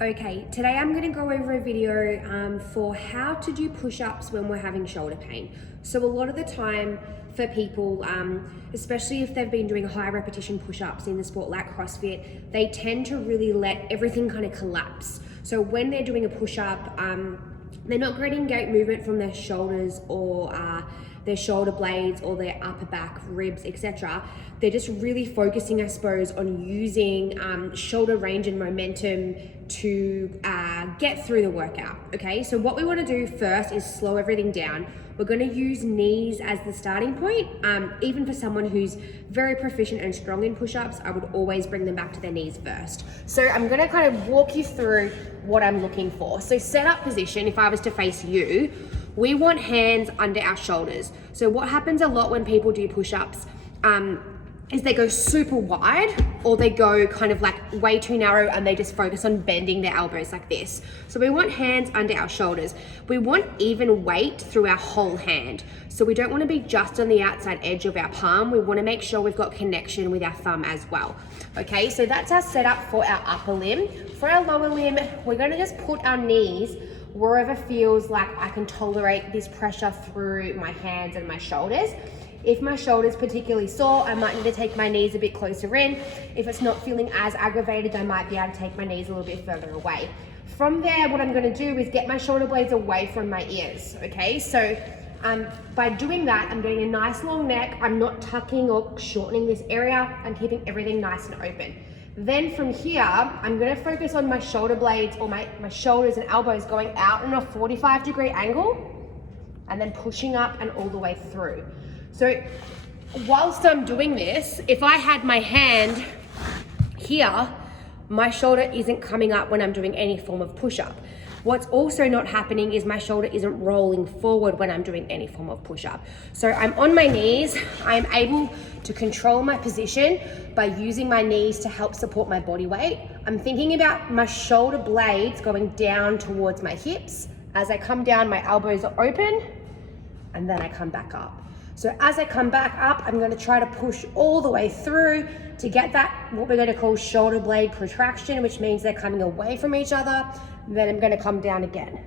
Okay, today I'm going to go over a video for how to do push-ups when we're having shoulder pain. So a lot of the time for people, especially if they've been doing high repetition push-ups in the sport like CrossFit, they tend to really let everything kind of collapse. So when they're doing a push-up, they're not getting great movement from their shoulders or their shoulder blades or their upper back, ribs, etc. They're just really focusing, I suppose, on using shoulder range and momentum to get through the workout, okay? So what we wanna do first is slow everything down. We're gonna use knees as the starting point. Even for someone who's very proficient and strong in push-ups, I would always bring them back to their knees first. So I'm gonna kind of walk you through what I'm looking for. So set up position, if I was to face you, we want hands under our shoulders. So what happens a lot when people do push-ups is they go super wide or they go kind of like way too narrow and they just focus on bending their elbows like this. So we want hands under our shoulders. We want even weight through our whole hand. So we don't want to be just on the outside edge of our palm. We want to make sure we've got connection with our thumb as well. Okay, so that's our setup for our upper limb. For our lower limb, we're going to just put our knees wherever feels like I can tolerate this pressure through my hands and my shoulders. If my shoulder's particularly sore, I might need to take my knees a bit closer in. If it's not feeling as aggravated, I might be able to take my knees a little bit further away. From there, what I'm gonna do is get my shoulder blades away from my ears, okay? So by doing that, I'm getting a nice long neck. I'm not tucking or shortening this area. I'm keeping everything nice and open. Then from here, I'm gonna focus on my shoulder blades or my shoulders and elbows going out on a 45-degree angle and then pushing up and all the way through. So whilst I'm doing this, if I had my hand here, my shoulder isn't coming up when I'm doing any form of push-up. What's also not happening is my shoulder isn't rolling forward when I'm doing any form of push-up. So I'm on my knees, I'm able to control my position by using my knees to help support my body weight. I'm thinking about my shoulder blades going down towards my hips. As I come down, my elbows are open, and then I come back up. So as I come back up, I'm gonna try to push all the way through to get that, what we're gonna call shoulder blade protraction, which means they're coming away from each other. Then I'm gonna come down again.